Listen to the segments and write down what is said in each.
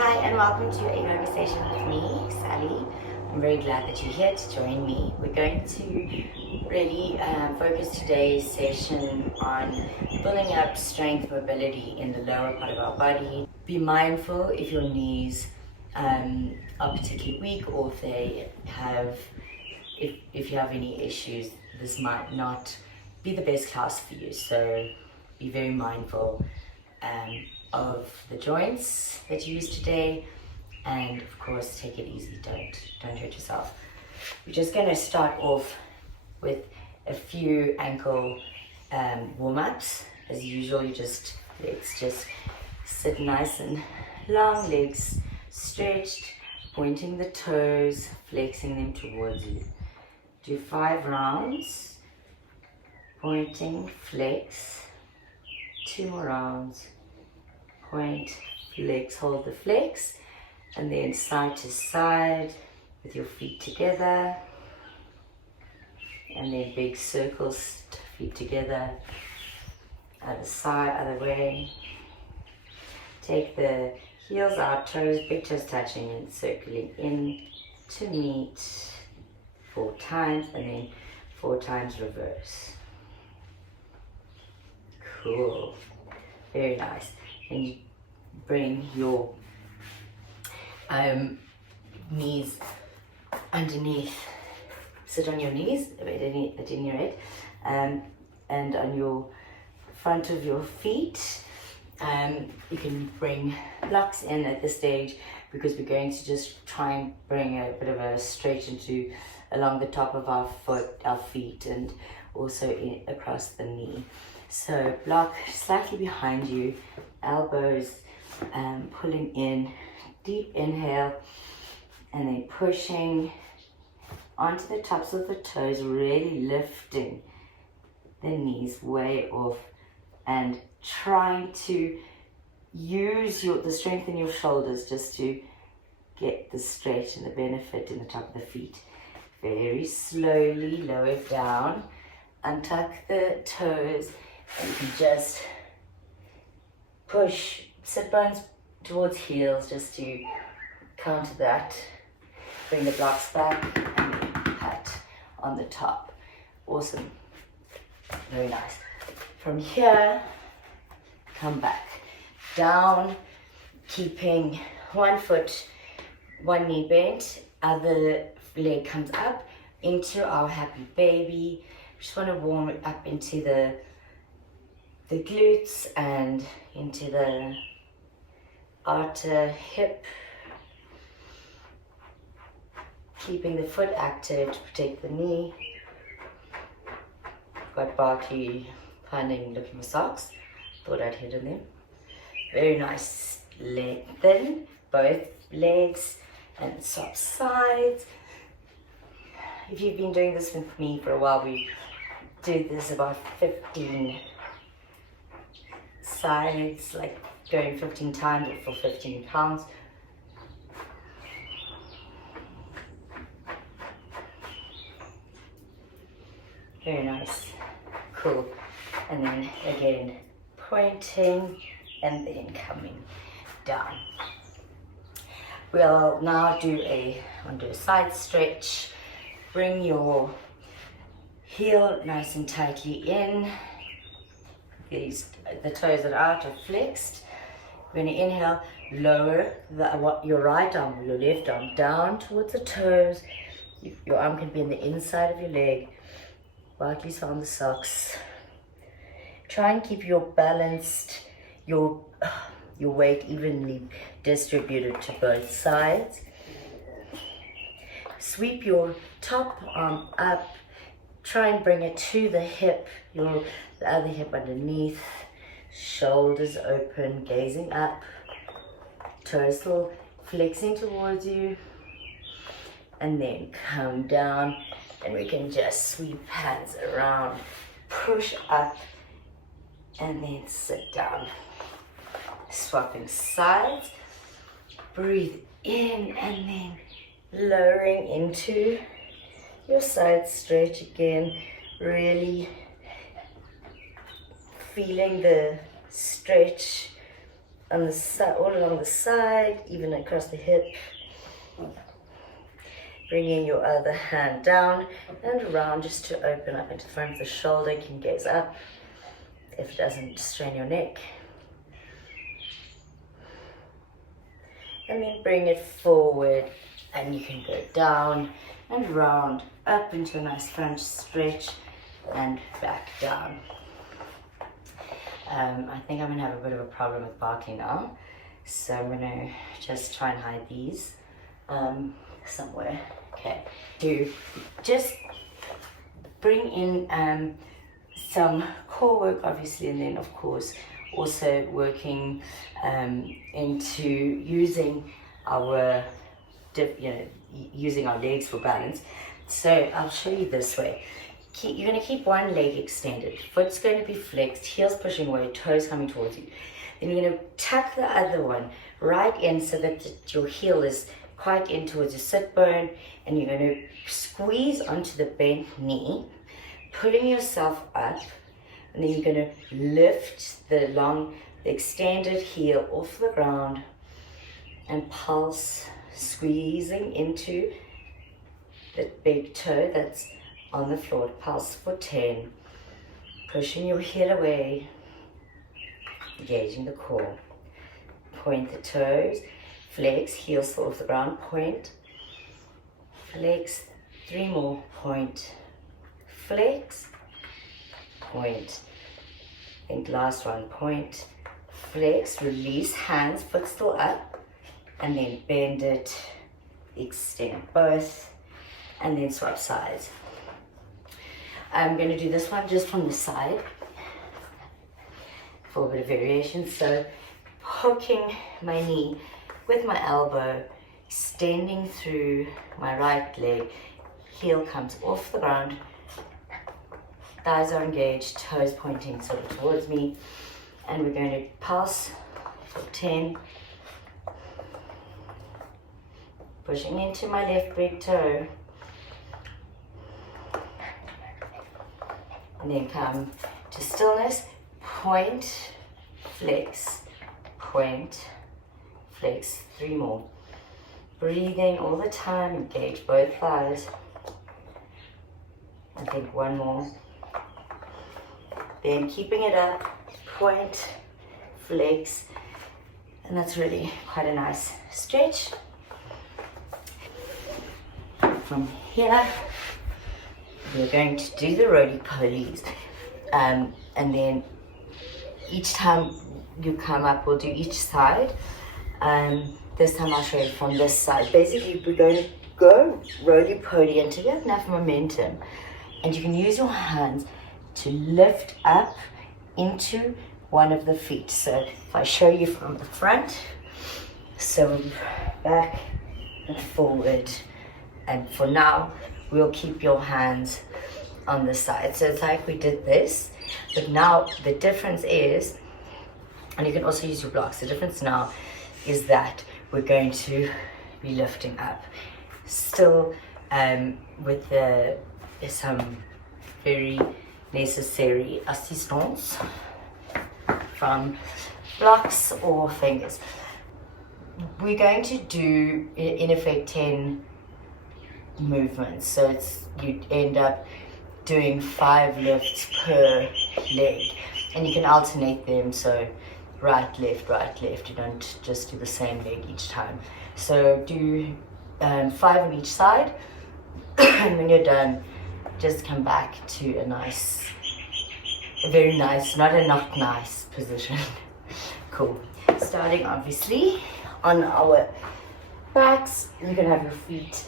Hi and welcome to a yoga session with me, Sally. I'm very glad that you're here to join me. We're going to really focus today's session on building up strength, mobility in the lower part of our body. Be mindful if your knees are particularly weak or if you have any issues, this might not be the best class for you. So be very mindful of the joints that you use today, and of course take it easy. Don't hurt yourself. We're just going to start off with a few ankle warm-ups. As usual, let's just sit nice and long, legs stretched, pointing the toes, flexing them towards you. Do 5 rounds, pointing, flex. 2 more rounds, point, flex, hold the flex, and then side to side with your feet together, and then big circles, feet together, other side, other way. Take the heels out, toes, big toes touching and circling in to meet 4 times, and then 4 times reverse. Cool, very nice. And you bring your knees underneath. Sit on your knees, in your head, and on your front of your feet. You can bring blocks in at this stage because we're going to just try and bring a bit of a stretch along the top of our feet, and also across the knee. So block slightly behind you, elbows pulling in, deep inhale, and then pushing onto the tops of the toes, really lifting the knees way off and trying to use the strength in your shoulders just to get the stretch and the benefit in the top of the feet. Very slowly lower down, untuck the toes, and you can just push sit bones towards heels just to counter that. Bring the blocks back and then pat on the top. Awesome. Very nice. From here, come back down, keeping one foot, one knee bent, other leg comes up into our happy baby. Just want to warm it up into the glutes and into the outer hip, keeping the foot active to protect the knee. Got Barkley finding looking for socks, thought I'd hidden them. Very nice. Lengthen both legs and swap sides. If you've been doing this with me for a while, we do this about 15 sides, like going 15 times for 15 pounds. Very nice. Cool. And then again, pointing and then coming down. We'll now do a side stretch. Bring your heel nice and tightly in. The toes that are out are flexed. We're going to inhale, lower your right arm or your left arm down towards the toes. Your arm can be in the inside of your leg. Barkley's found the socks. Try and keep your balanced, your weight evenly distributed to both sides. Sweep your top arm up. Try and bring it to the hip, the other hip underneath. Shoulders open, gazing up. Toes still flexing towards you. And then come down, and we can just sweep hands around, push up, and then sit down. Swapping sides. Breathe in and then lowering into your side stretch again. Really feeling the stretch on the side, all along the side, even across the hip. Bringing your other hand down and around just to open up into the front of the shoulder. You can gaze up if it doesn't strain your neck. And then bring it forward, and you can go down and round up into a nice front stretch and back down. I think I'm gonna have a bit of a problem with barking now, so I'm gonna just try and hide these somewhere. Okay, to just bring in some core work, obviously, and then of course also working into using our using our legs for balance. So I'll show you this way. You're going to keep one leg extended, foot's going to be flexed, heels pushing away, toes coming towards you. Then you're going to tuck the other one right in so that your heel is quite in towards your sit bone, and you're going to squeeze onto the bent knee, pulling yourself up, and then you're going to lift the extended heel off the ground and pulse, squeezing into the big toe that's on the floor. Pulse for 10, pushing your heel away, engaging the core. Point the toes, flex, heels fall off the ground, point, flex, 3 more, point, flex, point, and last one, point, flex, release, hands, foot still up, and then bend it, extend both, and then swap sides. I'm going to do this one just from the side for a bit of variation. So hooking my knee with my elbow, extending through my right leg, heel comes off the ground, thighs are engaged, toes pointing sort of towards me, and we're going to pulse for 10, pushing into my left big toe, and then come to stillness, point, flex, point, flex, 3 more. Breathing all the time, engage both thighs. I think 1 more. Then keeping it up, point, flex, and that's really quite a nice stretch. From here, we're going to do the roly-polies, and then each time you come up, we'll do each side. This time I'll show you from this side. Basically, we're going to go roly-poly until you have enough momentum, and you can use your hands to lift up into one of the feet. So if I show you from the front, so back and forward, and for now we'll keep your hands on the side. So it's like we did this, but now the difference is, and you can also use your blocks, the difference now is that we're going to be lifting up, still with some very necessary assistance from blocks or fingers. We're going to do in effect 10 movements, so you end up doing 5 lifts per leg, and you can alternate them, so right left, you don't just do the same leg each time. So do 5 on each side, and when you're done, just come back to a very nice, not a not nice position. Cool. Starting obviously on our backs, you can have your feet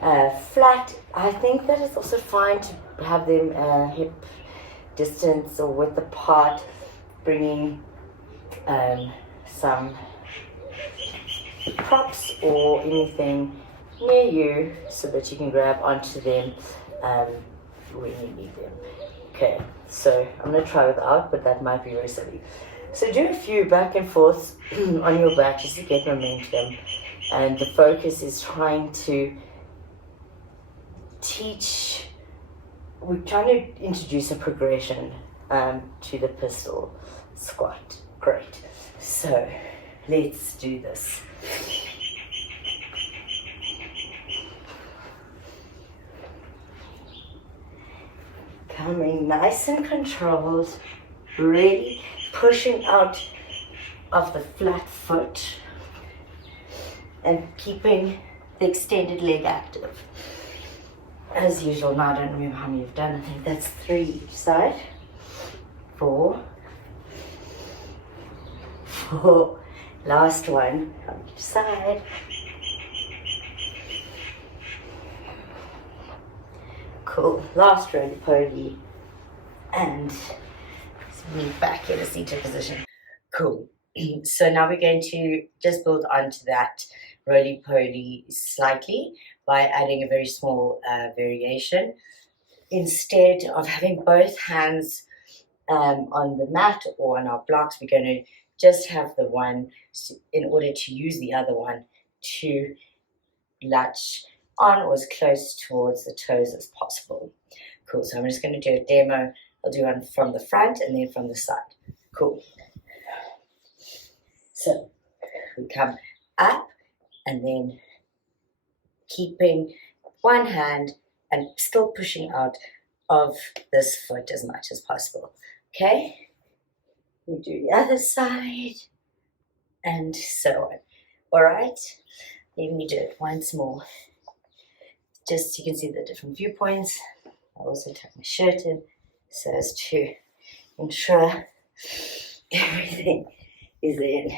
flat. I think that it's also fine to have them hip distance or width apart, bringing some props or anything near you so that you can grab onto them when you need them. Okay, so I'm going to try without, but that might be very silly. So do a few back and forth on your back just to get momentum, and the focus is trying to we're trying to introduce a progression to the pistol squat. Great. So Let's do this. Coming nice and controlled, really pushing out of the flat foot and keeping the extended leg active. As usual, now I don't remember how many you've done. I think that's 3 each side. 4. Last one on each side. Cool. Last roly-poly. And meet back in a seated position. Cool. So now we're going to just build onto that roly-poly slightly by adding a very small variation. Instead of having both hands on the mat or on our blocks, we're going to just have the one in order to use the other one to latch on or as close towards the toes as possible. Cool. So I'm just going to do a demo. I'll do one from the front and then from the side. Cool. So we come up and then keeping one hand and still pushing out of this foot as much as possible. Okay? We do the other side and so on. All right? Let me do it once more. Just so you can see the different viewpoints. I'll also tuck my shirt in so as to ensure everything is in.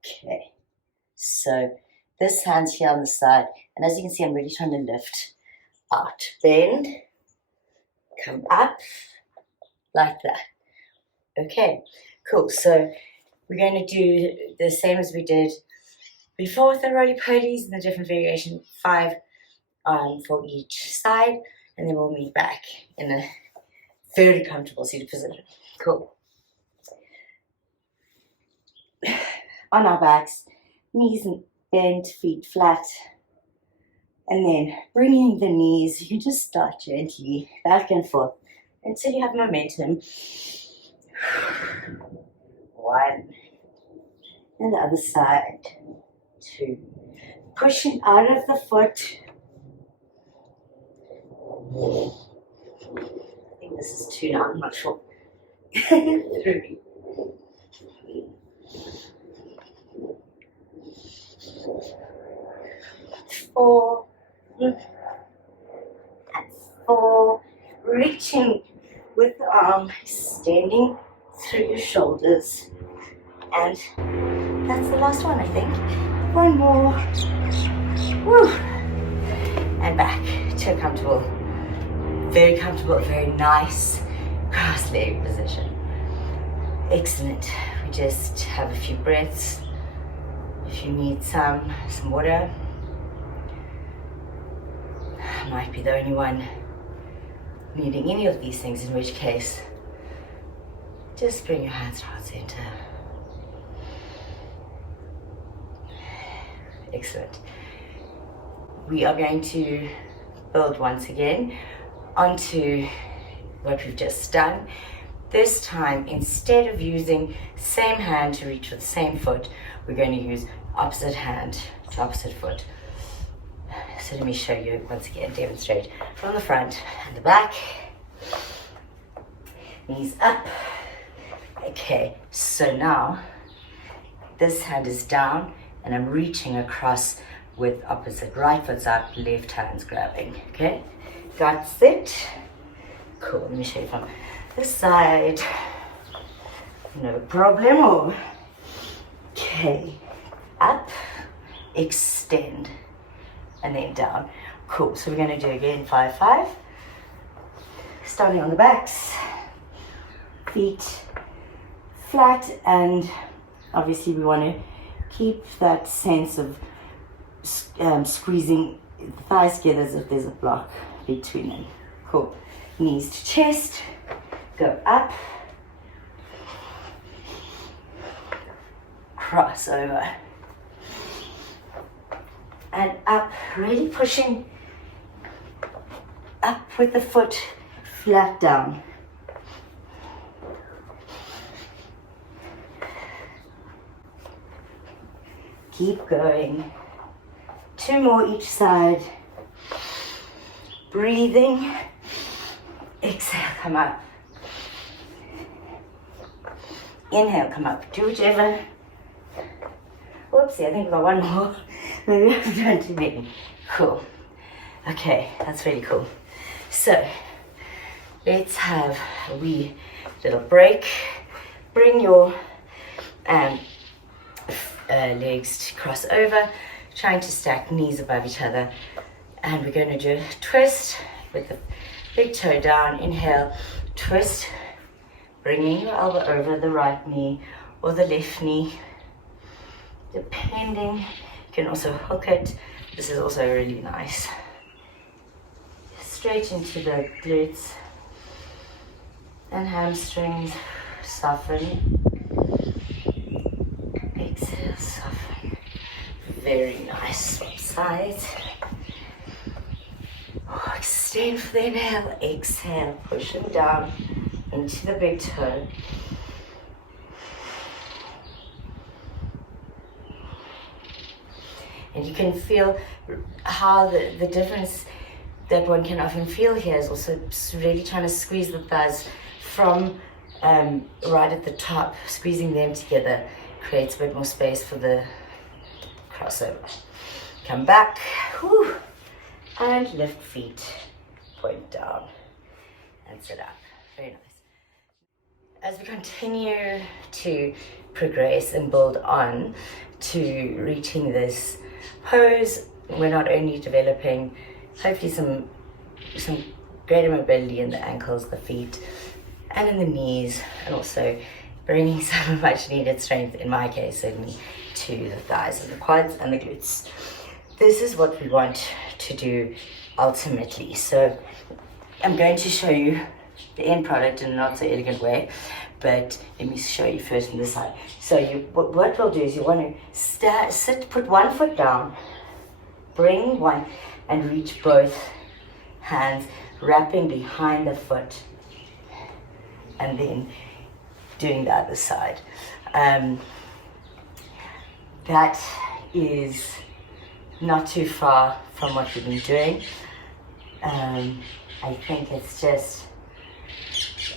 Okay, so this hand's here on the side, and as you can see, I'm really trying to lift out. Bend, come up, like that. Okay, cool. So we're going to do the same as we did before with the roly-polies and the different variation, 5 for each side, and then we'll meet back in a very comfortable seated position. Cool. On our backs, knees bent, feet flat, and then bringing the knees, you can just start gently back and forth until you have momentum. 1, and the other side, 2, pushing out of the foot. I think this is 2 now, I'm not sure. 3, 4, and 4, reaching with the arm, extending through your shoulders, and that's the last one, I think. 1 more. Woo. And back to a very comfortable, very nice cross-leg position. Excellent. We just have a few breaths. If you need some water. I might be the only one needing any of these things, in which case, just bring your hands to heart center. Excellent. We are going to build once again onto what we've just done. This time, instead of using same hand to reach with the same foot, we're going to use opposite hand to opposite foot. So let me show you once again, demonstrate from the front and the back. Knees up. Okay, so now this hand is down and I'm reaching across with opposite. Right foot's up, left hand's grabbing. Okay, that's it. Cool, let me show you from this side. No problemo. Okay, up, extend, and then down. Cool, so we're going to do again 5, 5. Starting on the backs, feet flat, and obviously we want to keep that sense of squeezing the thighs together as if there's a block between them. Cool. Knees to chest, go up, cross over, and up, really pushing up with the foot flat down. Keep going. 2 more each side. Breathing. Exhale, come up. Inhale, come up. Do whichever. Whoopsie, I think I've got one more. Maybe I've done too many. Cool. Okay, that's really cool. So, let's have a wee little break. Bring your legs to cross over, trying to stack knees above each other. And we're going to do a twist with the big toe down. Inhale, twist, bringing your elbow over the right knee or the left knee, depending. You can also hook it. This is also really nice. Straight into the glutes and hamstrings. Soften. Exhale, soften. Very nice. Swap sides. Extend for the inhale. Exhale. Push them down into the big toe. And you can feel how the difference that one can often feel here is also really trying to squeeze the thighs from right at the top. Squeezing them together creates a bit more space for the crossover. Come back, whew, and lift feet, point down, and sit up. Very nice. As we continue to progress and build on to reaching this pose, we're not only developing hopefully some greater mobility in the ankles, the feet, and in the knees, and also bringing some much needed strength, in my case certainly, to the thighs and the quads and the glutes. This is what we want to do ultimately. So I'm going to show you the end product in a not so elegant way, but let me show you first from this side. So what we'll do is you want to sit, put one foot down, bring one, and reach both hands, wrapping behind the foot, and then doing the other side. That is not too far from what we've been doing. I think it's just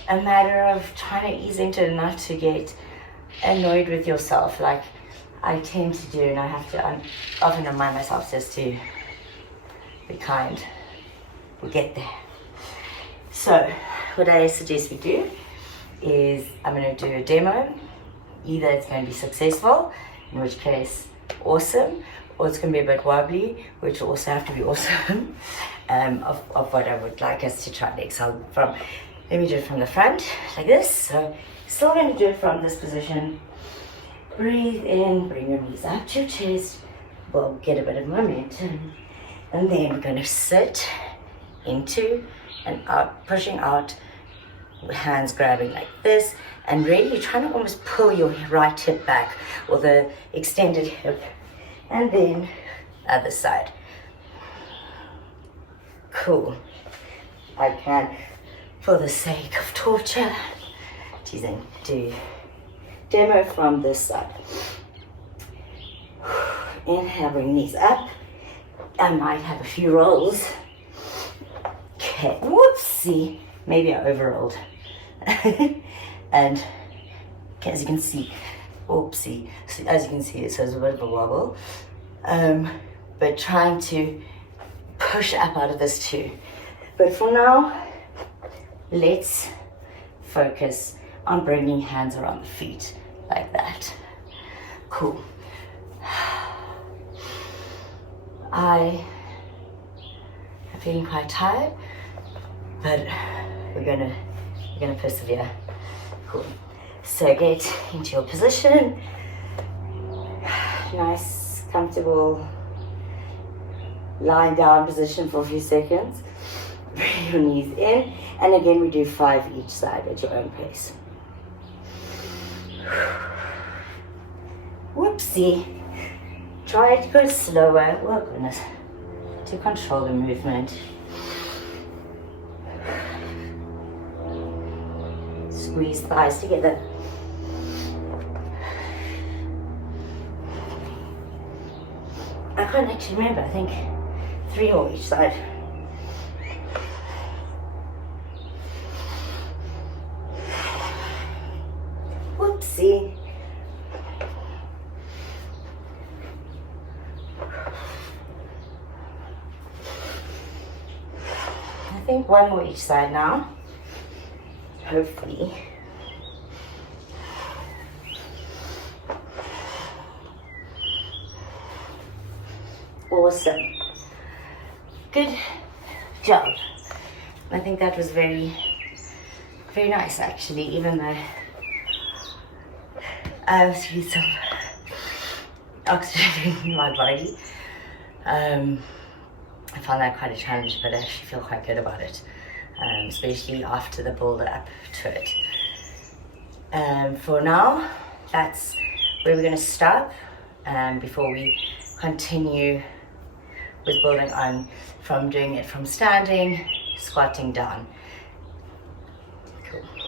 a matter of trying to ease into it, not to get annoyed with yourself like I tend to do, and I often remind myself just to be kind. We'll get there. So what I suggest we do is I'm going to do a demo. Either it's going to be successful, in which case awesome, or it's going to be a bit wobbly, which will also have to be awesome, of what I would like us to try next. Let me do it from the front, like this. So still going to do it from this position. Breathe in, bring your knees up to your chest. We'll get a bit of momentum. And then we're going to sit into and out, pushing out, hands grabbing like this, and really trying to almost pull your right hip back, or the extended hip, and then other side. Cool. I can, for the sake of torture, teasing, do demo from this side. Inhale, bring knees up. I might have a few rolls. Okay, whoopsie. Maybe I overrolled. And as you can see, oopsie. So as you can see, it says a bit of a wobble. But trying to push up out of this too. But for now, let's focus on bringing hands around the feet like that. Cool. I am feeling quite tired, but we're gonna persevere. Cool. So get into your position. Nice, comfortable lying down position for a few seconds. Bring your knees in, and again we do 5 each side at your own pace. Whoopsie. Try to go slower, oh goodness, to control the movement. Squeeze thighs together. can't actually remember. I think 3 more each side. Whoopsie. I think 1 more each side now. Hopefully. Awesome. Good job. I think that was very, very nice actually, even though I was feeling some oxygen in my body. I found that quite a challenge, but I actually feel quite good about it, especially after the build up to it. For now, that's where we're going to stop before we continue with building on from doing it from standing, squatting down.